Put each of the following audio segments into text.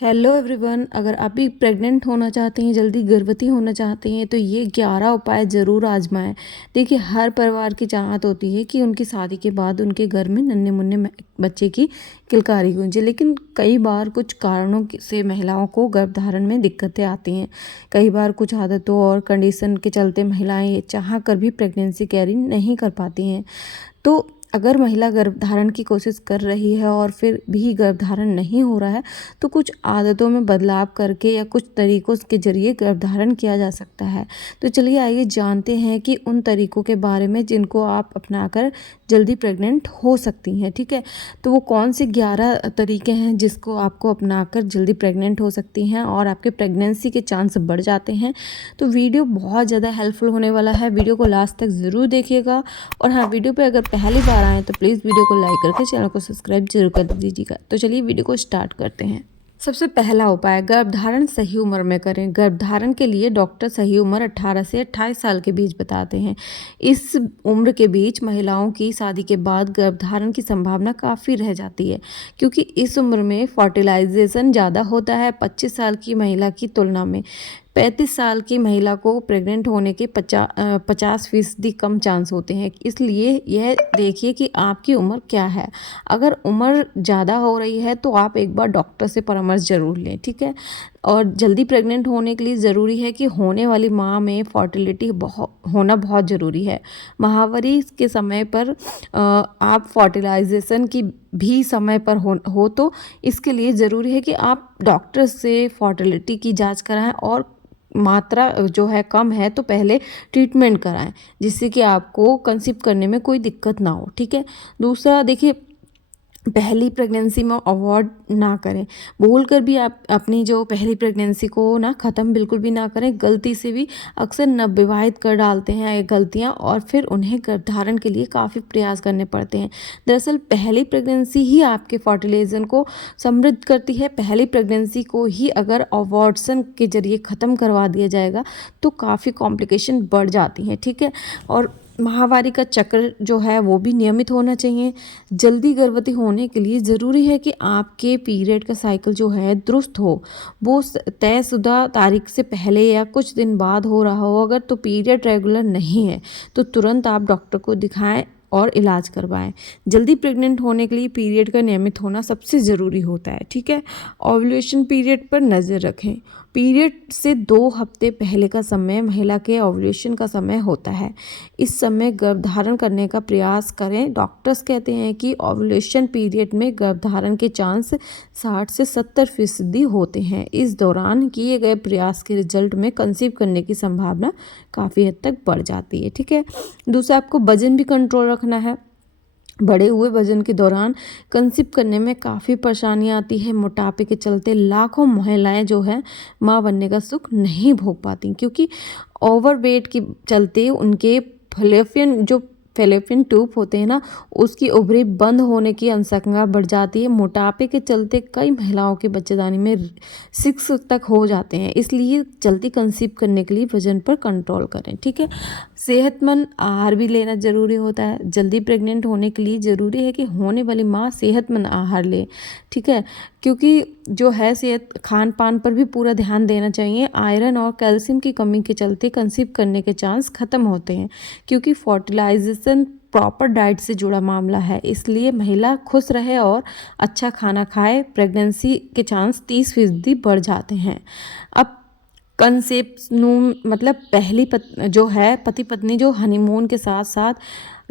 Hello everyone, अगर आप भी प्रेग्नेंट होना चाहते हैं, जल्दी गर्भवती होना चाहते हैं तो ये 11 उपाय ज़रूर आजमाएं। देखिए, हर परिवार की चाहत होती है कि उनकी शादी के बाद उनके घर में नन्हे मुन्ने बच्चे की किलकारी गूंजे, लेकिन कई बार कुछ कारणों से महिलाओं को गर्भधारण में दिक्कतें आती हैं। कई बार कुछ आदतों और कंडीशन के चलते महिलाएं चाह कर भी प्रेगनेंसी कैरी नहीं कर पाती हैं। तो अगर महिला गर्भधारण की कोशिश कर रही है और फिर भी गर्भधारण नहीं हो रहा है, तो कुछ आदतों में बदलाव करके या कुछ तरीकों के ज़रिए गर्भधारण किया जा सकता है। तो चलिए आइए जानते हैं कि उन तरीकों के बारे में जिनको आप अपनाकर जल्दी प्रेग्नेंट हो सकती हैं। ठीक है, तो वो कौन से 11 तरीके हैं जिसको आपको अपनाकर जल्दी प्रेग्नेंट हो सकती हैं और आपके प्रेगनेंसी के चांस बढ़ जाते हैं। तो वीडियो बहुत ज़्यादा हेल्पफुल होने वाला है, वीडियो को लास्ट तक ज़रूर देखिएगा। और हाँ, वीडियो पे अगर पहली बार आए तो प्लीज़ वीडियो को लाइक करके चैनल को सब्सक्राइब जरूर कर दीजिएगा। तो चलिए वीडियो को स्टार्ट करते हैं। सबसे पहला उपाय, गर्भधारण सही उम्र में करें। गर्भधारण के लिए डॉक्टर सही उम्र 18 से 28 साल के बीच बताते हैं। इस उम्र के बीच महिलाओं की शादी के बाद गर्भधारण की संभावना काफ़ी रह जाती है, क्योंकि इस उम्र में फर्टिलाइजेशन ज़्यादा होता है 25 साल की महिला की तुलना में। 35 साल की महिला को प्रेग्नेंट होने के 50% कम चांस होते हैं। इसलिए यह देखिए कि आपकी उम्र क्या है। अगर उम्र ज़्यादा हो रही है तो आप एक बार डॉक्टर से परामर्श ज़रूर लें। ठीक है, और जल्दी प्रेग्नेंट होने के लिए ज़रूरी है कि होने वाली माँ में फर्टिलिटी होना बहुत ज़रूरी है। माहवारी के समय पर आप फर्टिलाइजेशन की भी समय पर हो तो इसके लिए ज़रूरी है कि आप डॉक्टर से फर्टिलिटी की जांच कराएं, और मात्रा जो है कम है तो पहले ट्रीटमेंट कराएं, जिससे कि आपको कंसीव करने में कोई दिक्कत ना हो। ठीक है, दूसरा देखिए, पहली प्रेगनेंसी में अवॉइड ना करें। भूल कर भी आप अपनी जो पहली प्रेगनेंसी को ना ख़त्म बिल्कुल भी ना करें। गलती से भी अक्सर नवविवाहित कर डालते हैं ये गलतियां, और फिर उन्हें गर्भधारण के लिए काफ़ी प्रयास करने पड़ते हैं। दरअसल पहली प्रेगनेंसी ही आपके फर्टिलाइजेशन को समृद्ध करती है। पहली प्रेगनेंसी को ही अगर अबॉर्शन के जरिए ख़त्म करवा दिया जाएगा तो काफ़ी कॉम्प्लिकेशन बढ़ जाती हैं। ठीक है, और माहवारी का चक्र जो है वो भी नियमित होना चाहिए। जल्दी गर्भवती होने के लिए ज़रूरी है कि आपके पीरियड का साइकिल जो है दुरुस्त हो। वो तयशुदा तारीख से पहले या कुछ दिन बाद हो रहा हो। अगर तो पीरियड रेगुलर नहीं है तो तुरंत आप डॉक्टर को दिखाएं और इलाज करवाएं। जल्दी प्रेग्नेंट होने के लिए पीरियड का नियमित होना सबसे ज़रूरी होता है। ठीक है, ओव्यूलेशन पीरियड पर नज़र रखें। पीरियड से 2 हफ्ते पहले का समय महिला के ओव्यूलेशन का समय होता है। इस समय गर्भधारण करने का प्रयास करें। डॉक्टर्स कहते हैं कि ओव्यूलेशन पीरियड में गर्भधारण के चांस 60 से 70% होते हैं। इस दौरान किए गए प्रयास के रिजल्ट में कंसीव करने की संभावना काफ़ी हद तक बढ़ जाती है। ठीक है, दूसरा, आपको वजन भी कंट्रोल रखना है। बढ़े हुए वजन के दौरान कंसीव करने में काफ़ी परेशानियाँ आती है। मोटापे के चलते लाखों महिलाएं जो है माँ बनने का सुख नहीं भोग पाती, क्योंकि ओवरवेट के चलते उनके फेलोपियन ट्यूब होते हैं ना, उसकी ओवरी बंद होने की आशंका बढ़ जाती है। मोटापे के चलते कई महिलाओं के बच्चेदानी में 6 तक हो जाते हैं। इसलिए जल्दी कंसीव करने के लिए वजन पर कंट्रोल करें। ठीक है, सेहतमंद आहार भी लेना ज़रूरी होता है। जल्दी प्रेग्नेंट होने के लिए ज़रूरी है कि होने वाली माँ सेहतमंद आहार ले। ठीक है, क्योंकि जो है सेहत खान पान पर भी पूरा ध्यान देना चाहिए। आयरन और कैल्शियम की कमी के चलते कंसीव करने के चांस ख़त्म होते हैं, क्योंकि फर्टिलाइजेशन प्रॉपर डाइट से जुड़ा मामला है। इसलिए महिला खुश रहे और अच्छा खाना खाए, प्रेगनेंसी के चांस 30% बढ़ जाते हैं। अब कंसेप्ट मतलब जो है पति पत्नी जो हनीमून के साथ साथ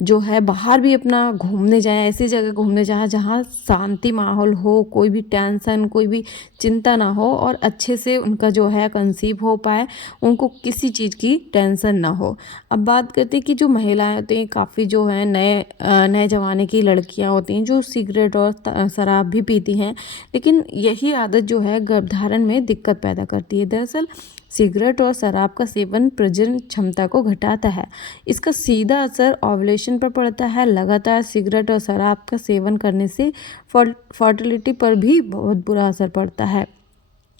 जो है बाहर भी अपना घूमने जाएं, ऐसी जगह घूमने जाएं जहाँ शांति माहौल हो, कोई भी टेंशन, कोई भी चिंता ना हो, और अच्छे से उनका जो है कंसीव हो पाए, उनको किसी चीज़ की टेंशन ना हो। अब बात करते हैं कि जो महिलाएं होती हैं, काफ़ी जो है नए ज़माने की लड़कियां होती हैं जो सिगरेट और शराब भी पीती हैं, लेकिन यही आदत जो है गर्भधारण में दिक्कत पैदा करती है। दरअसल सिगरेट और शराब का सेवन प्रजनन क्षमता को घटाता है। इसका सीधा असर ओव्यूलेशन पर पड़ता है। लगातार सिगरेट और शराब का सेवन करने से फर्टिलिटी पर भी बहुत बुरा असर पड़ता है।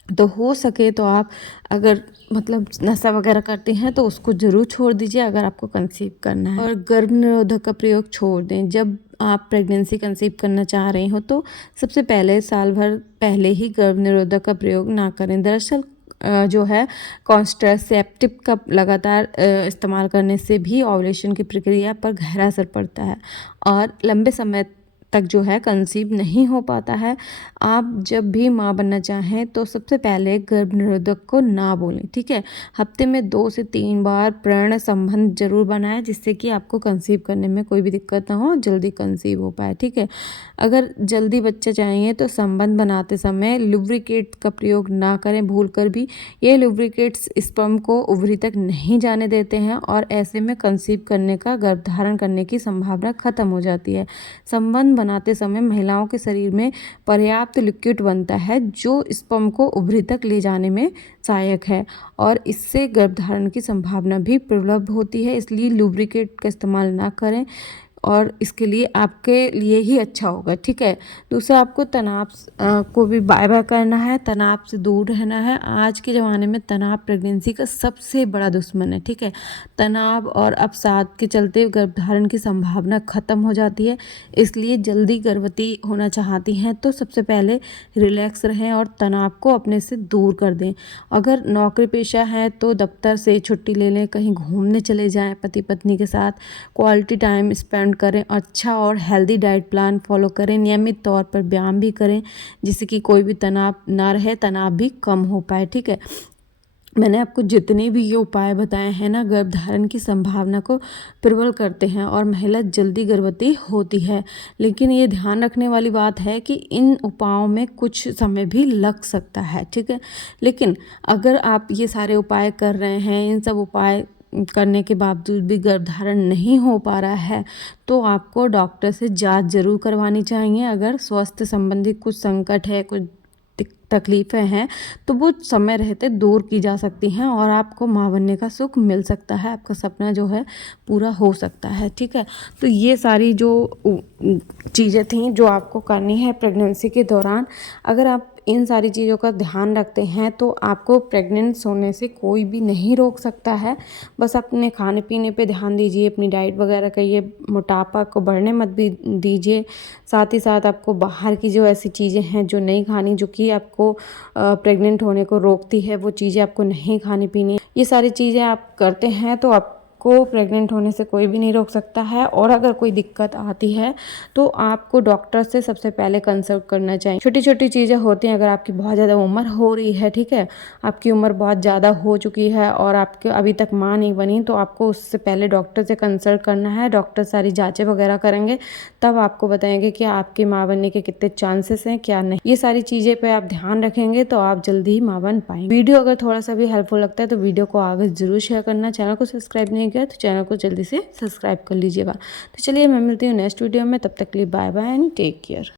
तो हो सके तो आप अगर मतलब नशा वगैरह करते हैं तो उसको ज़रूर छोड़ दीजिए अगर आपको कंसीव करना है। और गर्भ निरोधक का प्रयोग छोड़ दें। जब आप प्रेगनेंसी कंसीव करना चाह रहे हो तो सबसे पहले साल भर पहले ही गर्भ निरोधक का प्रयोग ना करें। दरअसल जो है कॉन्ट्रासेप्टिव का लगातार इस्तेमाल करने से भी ओव्यूलेशन की प्रक्रिया पर गहरा असर पड़ता है और लंबे समय तक जो है कंसीव नहीं हो पाता है। आप जब भी माँ बनना चाहें तो सबसे पहले गर्भ निरोधक को ना बोलें, ठीक है। हफ्ते में 2 से 3 बार प्रण संबंध जरूर बनाएं जिससे कि आपको कंसीव करने में कोई भी दिक्कत ना हो, जल्दी कंसीव हो पाए, ठीक है। अगर जल्दी बच्चा चाहिए तो संबंध बनाते समय लुब्रिकेट का प्रयोग ना करें भूल कर भी। ये लुब्रिकेट्स स्पर्म को ओवरी तक नहीं जाने देते हैं और ऐसे में कंसीव करने का गर्भधारण करने की संभावना खत्म हो जाती है। संबंध बनाते समय महिलाओं के शरीर में पर्याप्त लिक्विड बनता है जो स्पर्म को ओवरी तक ले जाने में सहायक है और इससे गर्भधारण की संभावना भी प्रबल होती है। इसलिए लुब्रिकेट का इस्तेमाल ना करें और इसके लिए आपके लिए ही अच्छा होगा, ठीक है। दूसरा, आपको तनाव को भी बाय बाय करना है, तनाव से दूर रहना है। आज के ज़माने में तनाव प्रेगनेंसी का सबसे बड़ा दुश्मन है, ठीक है। तनाव और अवसाद के चलते गर्भधारण की संभावना ख़त्म हो जाती है। इसलिए जल्दी गर्भवती होना चाहती हैं तो सबसे पहले रिलैक्स रहें और तनाव को अपने से दूर कर दें। अगर नौकरी पेशा है तो दफ्तर से छुट्टी ले लें, कहीं घूमने चले जाएं पति पत्नी के साथ, क्वालिटी टाइम स्पेंड करें, अच्छा और हेल्दी डाइट प्लान फॉलो करें, नियमित तौर पर व्यायाम भी करें जिससे कि कोई भी तनाव ना रहे, तनाव भी कम हो पाए, ठीक है। मैंने आपको जितने भी ये उपाय बताए हैं ना, गर्भधारण की संभावना को प्रबल करते हैं और महिला जल्दी गर्भवती होती है। लेकिन ये ध्यान रखने वाली बात है कि इन उपायों में कुछ समय भी लग सकता है, ठीक है। लेकिन अगर आप ये सारे उपाय कर रहे हैं, इन सब उपाय करने के बावजूद भी गर्भधारण नहीं हो पा रहा है तो आपको डॉक्टर से जांच जरूर करवानी चाहिए। अगर स्वास्थ्य संबंधी कुछ संकट है, कुछ तकलीफ़ें हैं तो वो समय रहते दूर की जा सकती हैं और आपको माँ बनने का सुख मिल सकता है, आपका सपना जो है पूरा हो सकता है, ठीक है। तो ये सारी जो चीज़ें थी जो आपको करनी है प्रेगनेंसी के दौरान, अगर आप इन सारी चीज़ों का ध्यान रखते हैं तो आपको प्रेग्नेंट होने से कोई भी नहीं रोक सकता है। बस अपने खाने पीने पे ध्यान दीजिए, अपनी डाइट वगैरह का, ये मोटापा को बढ़ने मत भी दीजिए। साथ ही साथ आपको बाहर की जो ऐसी चीज़ें हैं जो नहीं खानी, जो कि आपको प्रेग्नेंट होने को रोकती है, वो चीज़ें आपको नहीं खानी पीनी। ये सारी चीज़ें आप करते हैं तो आपको प्रेग्नेंट होने से कोई भी नहीं रोक सकता है। और अगर कोई दिक्कत आती है तो आपको डॉक्टर से सबसे पहले कंसल्ट करना चाहिए। छोटी छोटी चीज़ें होती हैं, अगर आपकी बहुत ज़्यादा उम्र हो रही है, ठीक है, आपकी उम्र बहुत ज़्यादा हो चुकी है और आपके अभी तक माँ नहीं बनी, तो आपको उससे पहले डॉक्टर से कंसल्ट करना है। डॉक्टर सारी जाँचें वगैरह करेंगे, तब आपको बताएंगे कि आपकी माँ बनने के कितने चांसेस हैं, क्या नहीं। ये सारी चीज़ें पे आप ध्यान रखेंगे तो आप जल्दी ही माँ बन पाएंगे। वीडियो अगर थोड़ा सा भी हेल्पफुल लगता है तो वीडियो को आगे जरूर शेयर करना। चैनल को सब्सक्राइब नहीं किया तो चैनल को जल्दी से सब्सक्राइब कर लीजिएगा। तो चलिए, मैं मिलती हूँ नेक्स्ट वीडियो में, तब तक के लिए bye bye and take care.